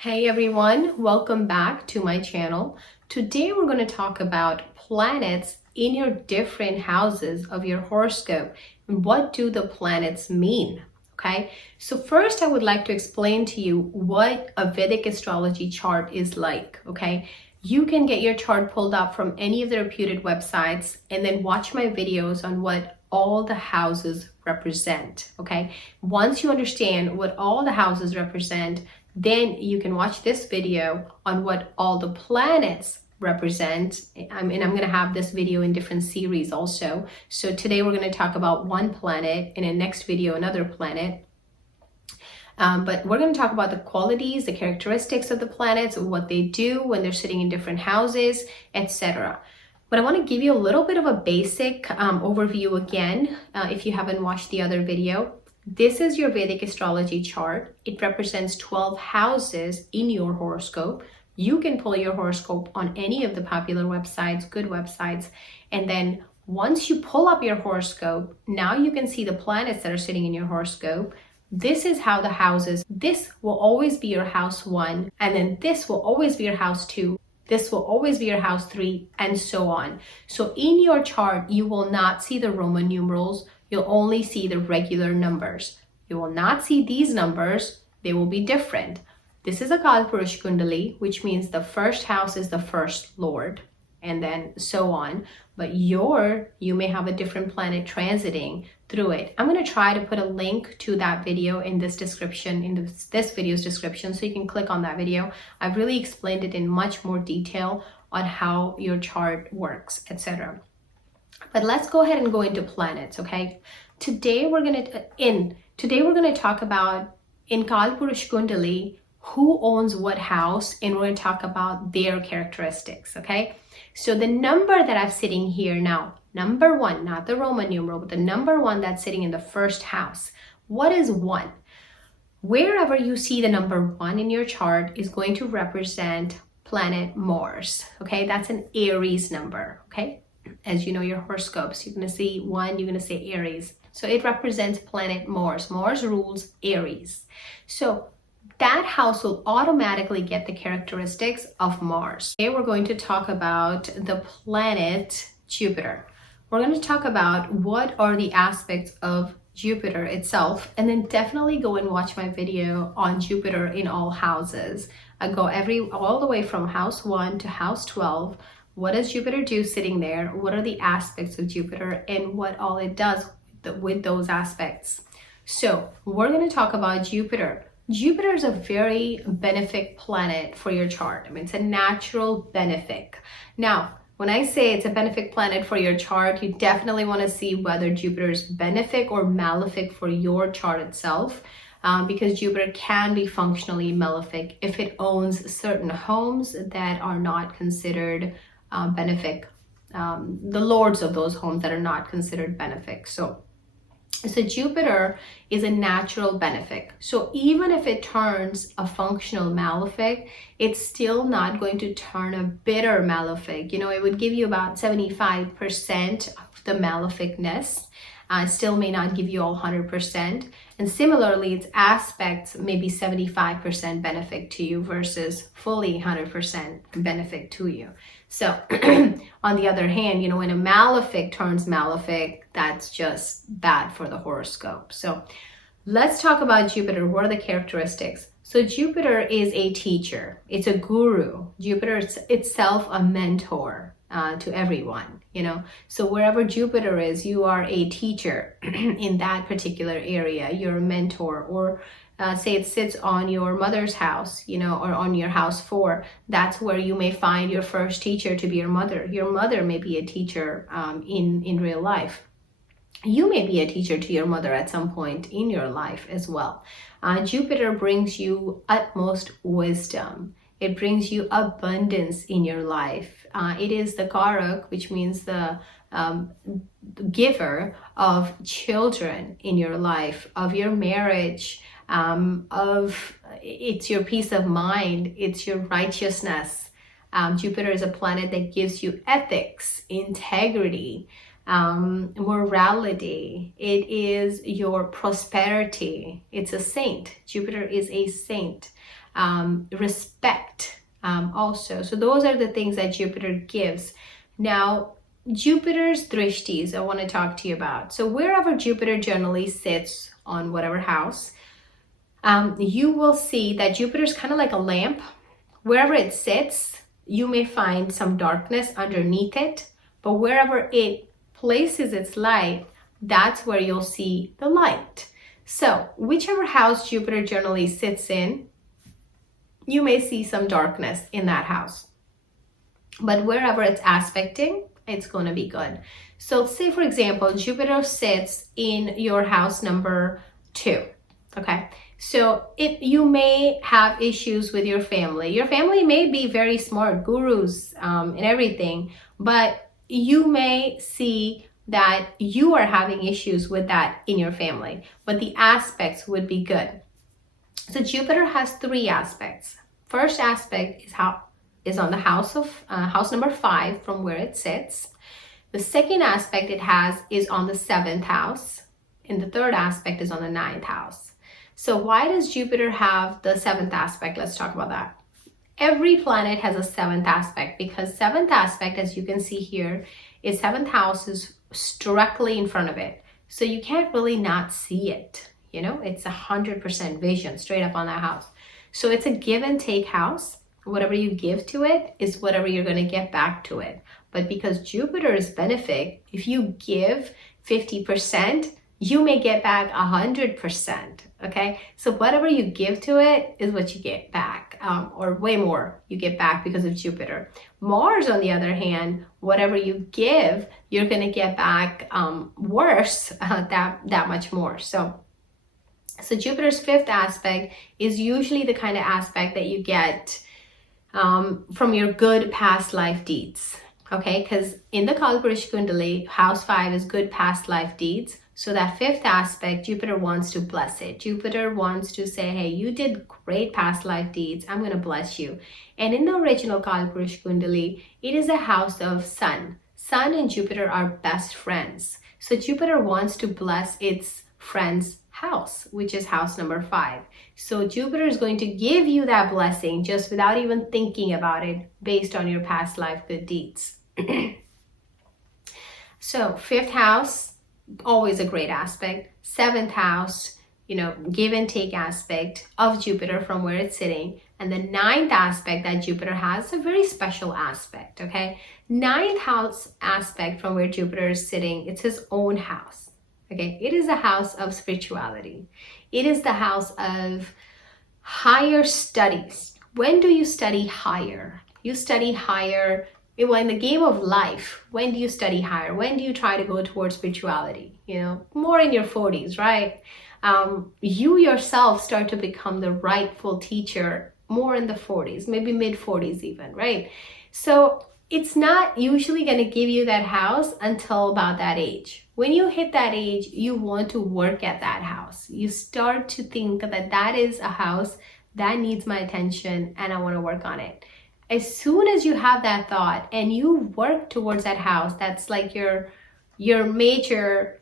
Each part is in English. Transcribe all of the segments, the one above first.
Hey everyone, welcome back to my channel. Today we're going to talk about planets in your different houses of your horoscope and what do the planets mean. Okay, so first I would like to explain to you what a Vedic astrology chart is like. Okay, you can get your chart pulled up from any of the reputed websites and then watch my videos on what all the houses represent. Okay, once you understand what all the houses represent, then you can watch this video on what all the planets represent. I'm going to have this video in different series also. So today we're going to talk about one planet, and in next video another planet. But we're going to talk about the qualities, the characteristics of the planets, what they do when they're sitting in different houses, etc. But I want to give you a little bit of a basic overview again, if you haven't watched the other video. This is your Vedic astrology chart. It represents 12 houses in your horoscope. You can pull your horoscope on any of the popular websites, good websites. And then once you pull up your horoscope, now you can see the planets that are sitting in your horoscope. This is how the houses, this will always be your house 1, and then this will always be your house 2. This will always be your house 3, and so on. So in your chart, you will not see the Roman numerals. You'll only see the regular numbers. You will not see these numbers. They will be different. This is a Kalpurush Kundali, which means the first house is the first lord, and then so on. But you may have a different planet transiting through it. I'm going to try to put a link to that video in this description, in this video's description, so you can click on that video. I've really explained it in much more detail on how your chart works, etc. But let's go ahead and go into planets, okay? Today we're going to talk about in Kalpurush Kundali who owns what house, and we're going to talk about their characteristics, okay? So the number that I'm sitting here now, number 1, not the Roman numeral, but the number 1 that's sitting in the first house. What is 1? Wherever you see the number 1 in your chart is going to represent planet Mars, okay? That's an Aries number, okay? As you know your horoscopes, you're going to see 1, you're going to say Aries. So it represents planet Mars. Mars rules Aries. So that house will automatically get the characteristics of Mars. Today we're going to talk about the planet Jupiter. We're going to talk about what are the aspects of Jupiter itself, and then definitely go and watch my video on Jupiter in all houses. I go all the way from house 1 to house 12. What does Jupiter do sitting there? What are the aspects of Jupiter and what all it does with those aspects? So we're going to talk about Jupiter. Jupiter is a very benefic planet for your chart. I mean, it's a natural benefic. Now, when I say it's a benefic planet for your chart, you definitely want to see whether Jupiter is benefic or malefic for your chart itself. Because Jupiter can be functionally malefic if it owns certain homes that are not considered benefic, the lords of those homes that are not considered benefic. So Jupiter is a natural benefic. So even if it turns a functional malefic, it's still not going to turn a bitter malefic. You know, it would give you about 75% of the maleficness. Still may not give you all 100%. And similarly, its aspects may be 75% benefic to you versus fully 100% benefic to you. So on the other hand, you know, when a malefic turns malefic, that's just bad for the horoscope. So let's talk about Jupiter. What are the characteristics? So Jupiter is a teacher. It's a guru. Jupiter is itself a mentor to everyone, you know. So wherever Jupiter is, you are a teacher in that particular area. You're a mentor, or say it sits on your mother's house, you know, or on your house 4. That's where you may find your first teacher to be your mother. Your mother may be a teacher in real life. You may be a teacher to your mother at some point in your life as well. Jupiter brings you utmost wisdom. It brings you abundance in your life. It is the Karak, which means the giver of children in your life, of your marriage, it's your peace of mind, it's your righteousness. Jupiter is a planet that gives you ethics, integrity, morality. It is your prosperity. It's a saint. Jupiter is a saint. respect also. So those are the things that Jupiter gives. Now, Jupiter's drishtis I want to talk to you about. So wherever Jupiter generally sits on whatever house, you will see that Jupiter's kind of like a lamp. Wherever it sits, you may find some darkness underneath it, but wherever it places its light, that's where you'll see the light. So whichever house Jupiter generally sits in, you may see some darkness in that house. But wherever it's aspecting, it's going to be good. So say, for example, Jupiter sits in your house number 2, okay? So if you may have issues with your family may be very smart, gurus and everything, but you may see that you are having issues with that in your family, but the aspects would be good. So Jupiter has 3 aspects. First aspect is on the house number 5 from where it sits. The second aspect it has is on the 7th house, and the third aspect is on the 9th house. So why does Jupiter have the 7th aspect? Let's talk about that. Every planet has a 7th aspect because 7th aspect, as you can see here, is 7th house is directly in front of it. So you can't really not see it. You know, it's 100% vision straight up on that house. So it's a give and take house. Whatever you give to it is whatever you're going to get back to it. But because Jupiter is benefic, if you give 50%, you may get back 100%. Okay, so whatever you give to it is what you get back, or way more you get back because of Jupiter. Mars, on the other hand, whatever you give, you're going to get back worse, that much more. So Jupiter's 5th aspect is usually the kind of aspect that you get from your good past life deeds. Okay, because in the Kalpurish Kundali, house 5 is good past life deeds. So that 5th aspect, Jupiter wants to bless it. Jupiter wants to say, hey, you did great past life deeds. I'm going to bless you. And in the original Kalpurish Kundali, it is a house of Sun. Sun and Jupiter are best friends. So Jupiter wants to bless its friend's house, which is house number 5. So Jupiter is going to give you that blessing just without even thinking about it based on your past life good deeds. So 5th house, always a great aspect. 7th house, give and take aspect of Jupiter from where it's sitting. And the 9th aspect that Jupiter has is a very special aspect, okay? 9th house aspect from where Jupiter is sitting, it's his own house, okay? It is a house of spirituality. It is the house of higher studies. When do you study higher? You study higher. Well, in the game of life, when do you study higher? When do you try to go towards spirituality? More in your 40s, right? You yourself start to become the rightful teacher more in the 40s, maybe mid 40s even, right? So it's not usually going to give you that house until about that age. When you hit that age, you want to work at that house. You start to think that is a house that needs my attention and I want to work on it. As soon as you have that thought and you work towards that house, that's like your major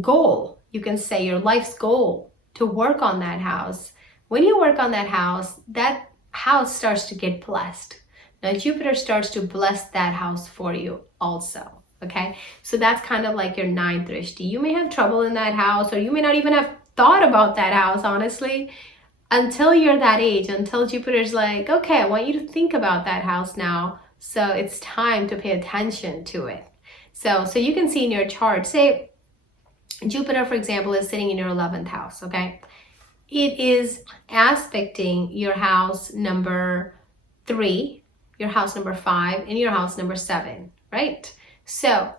goal. You can say your life's goal to work on that house. When you work on that house starts to get blessed. Now Jupiter starts to bless that house for you also. Okay, so that's kind of like your 9th drishti. You may have trouble in that house, or you may not even have thought about that house, honestly, until you're that age, until Jupiter's like, okay, I want you to think about that house now. So it's time to pay attention to it. So you can see in your chart, say Jupiter, for example, is sitting in your 11th house, okay? It is aspecting your house number 3, your house number 5, and your house number 7, right? So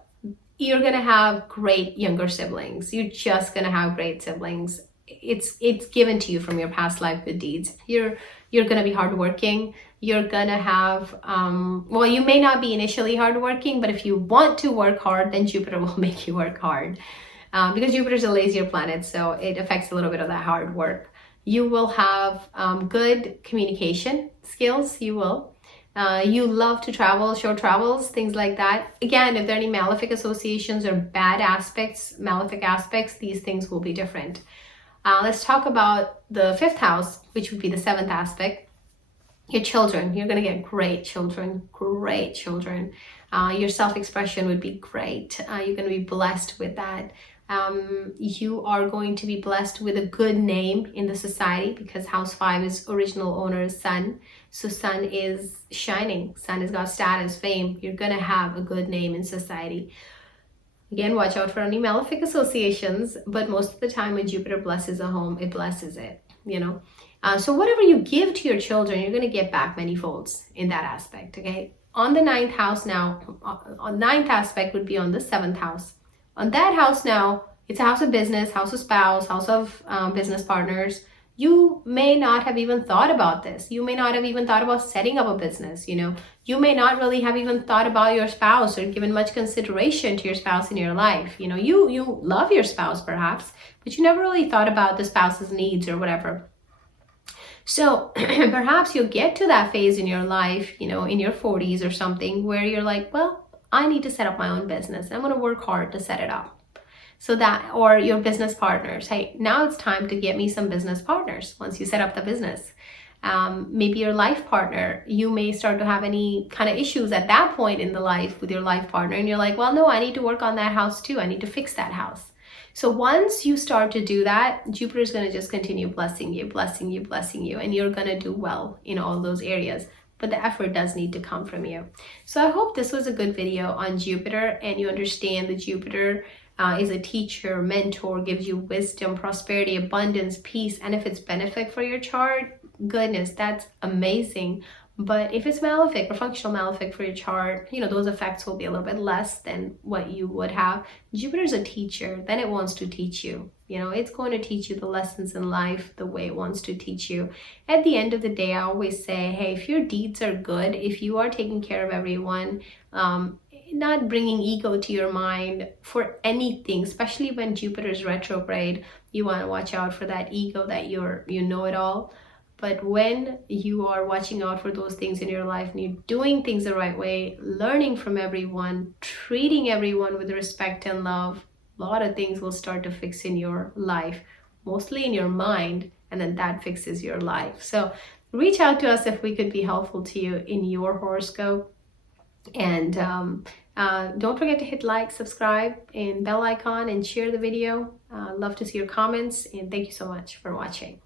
you're gonna have great younger siblings. You're just gonna have great siblings. It's given to you from your past life good deeds. You're gonna be hardworking. You're gonna have you may not be initially hardworking, but if you want to work hard, then Jupiter will make you work hard. Because Jupiter's a lazier planet, so it affects a little bit of that hard work. You will have good communication skills. You will. You love to travel, short travels, things like that. Again, if there are any malefic associations or bad aspects, malefic aspects, these things will be different. Let's talk about the 5th house, which would be the 7th aspect. Your children. You're going to get great children, great children. Your self-expression would be great. You're going to be blessed with that. You are going to be blessed with a good name in the society, because house 5 is original owner is sun. So sun is shining. Sun has got status, fame. You're going to have a good name in society. Again, watch out for any malefic associations, but most of the time when Jupiter blesses a home, it blesses it, you know. So whatever you give to your children, you're going to get back many folds in that aspect, okay? On the 9th house now, on 9th aspect would be on the 7th house. On that house now, it's a house of business, house of spouse, house of business partners. You may not have even thought about this. You may not have even thought about setting up a business, you know. You may not really have even thought about your spouse or given much consideration to your spouse in your life. You know, you love your spouse perhaps, but you never really thought about the spouse's needs or whatever. So perhaps you'll get to that phase in your life, you know, in your 40s or something, where you're like, well, I need to set up my own business. I'm going to work hard to set it up. So that, or your business partners, hey, now it's time to get me some business partners once you set up the business. Maybe your life partner, you may start to have any kind of issues at that point in the life with your life partner, and you're like, well, no, I need to work on that house too. I need to fix that house. So once you start to do that, Jupiter is going to just continue blessing you, blessing you, blessing you, and you're going to do well in all those areas. But the effort does need to come from you. So I hope this was a good video on Jupiter, and you understand that Jupiter is a teacher, mentor, gives you wisdom, prosperity, abundance, peace. And if it's benefic for your chart, goodness, that's amazing. But if it's malefic or functional malefic for your chart, you know, those effects will be a little bit less than what you would have. Jupiter's a teacher, then it wants to teach you. You know, it's going to teach you the lessons in life the way it wants to teach you. At the end of the day, I always say, hey, if your deeds are good, if you are taking care of everyone, not bringing ego to your mind for anything, especially when Jupiter is retrograde, you want to watch out for that ego that you know it all. But when you are watching out for those things in your life and you're doing things the right way, learning from everyone, treating everyone with respect and love, a lot of things will start to fix in your life, mostly in your mind, and then that fixes your life. So reach out to us if we could be helpful to you in your horoscope. And don't forget to hit like, subscribe, and bell icon, and share the video. Love to see your comments, and thank you so much for watching.